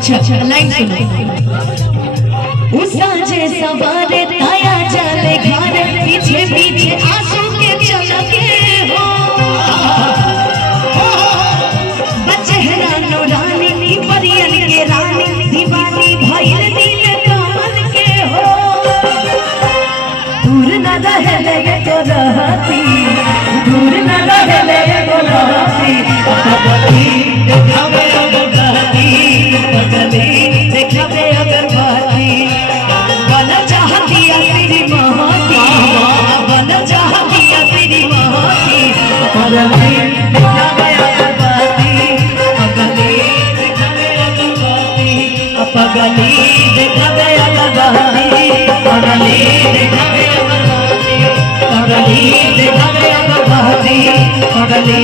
अच्छा लाइन सुनो। उस सांझे सवारे ताया जाले घर पीछे पीछे आंसू के चलके हो बचहरा नूरानी नी परियन के रानी दीवानी भइल दिल कमल के हो दूर न रहे तो रहती दूर न रहे तो रहती पगली देखावे अगरबत्ती पगली देखावे अगरबत्ती बन चाहती तेरी महती बन चाहती तेरी महती पगली देखावे अगरबत्ती पगली देखावे अगरबत्ती पगली देखावे अगरबत्ती पगली देखावे अगरबत्ती पगली देखावे अगरबत्ती पगली